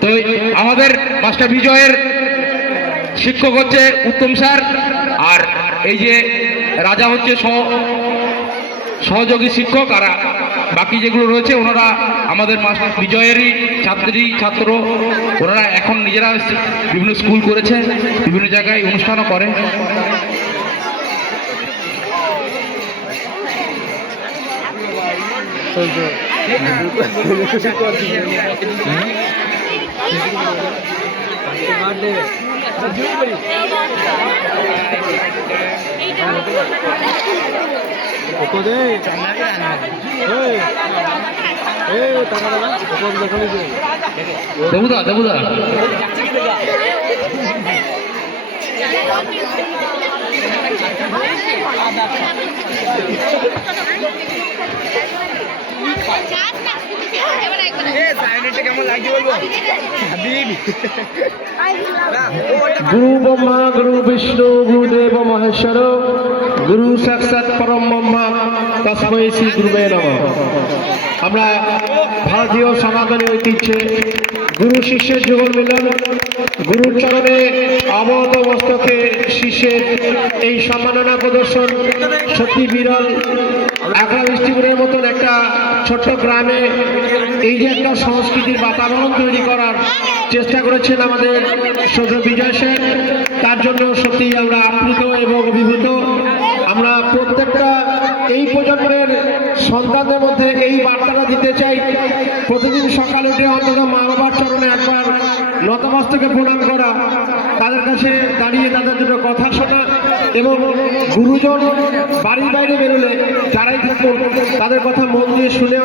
তো আমাদের মাস্টার বিজয়ের শিক্ষক হচ্ছে উত্তম স্যার, আর এই যে রাজা হচ্ছে সহযোগী শিক্ষক, আর বাকি যেগুলো রয়েছে ওনারা আমাদের মাস্টার বিজয়েরই ছাত্র। ওনারা এখন নিজেরা বিভিন্ন স্কুল করেছে, বিভিন্ন জায়গায় অনুষ্ঠানও করে। দেবুদা দেবুদা गुरु ब्रह्मा गुरु विष्णु गुरुदेव महेश्वर गुरु साक्षात परम ब्रह्म तस्मै श्री गुरुवे नमः। আমরা ভারতীয় সনাতনী ঐতিহ্যে গুরু শিষ্যের যুগল মিলন, গুরুর চরণে অবনত মস্তকে শিষ্যের এই সম্মাননা প্রদর্শন সত্যি বিরল। একলা বৃষ্টিপুরের মতন একটা ছোট্ট গ্রামে এই যে একটা সংস্কৃতির বাতাবরণ তৈরি করার চেষ্টা করেছেন আমাদের শ্রদ্ধেয় বিজয় স্যার, তার জন্য সত্যি আমরা আপ্লুত এবং অভিভূত। আমরা প্রত্যেকটা এই প্রজন্মের সন্তানদের মধ্যে এই বার্তাটা দিতে চাই, প্রতিদিন সকাল উঠে অন্তত মা বাবার চরণে একবার নতমস্তকে প্রণাম করা, তাদের কাছে দাঁড়িয়ে তাদের জন্য কথা শোনা, এবং গুরুজন বাড়ির বাইরে বেরোলে যারাই থাকুন তাদের কথা মন দিয়ে শুনে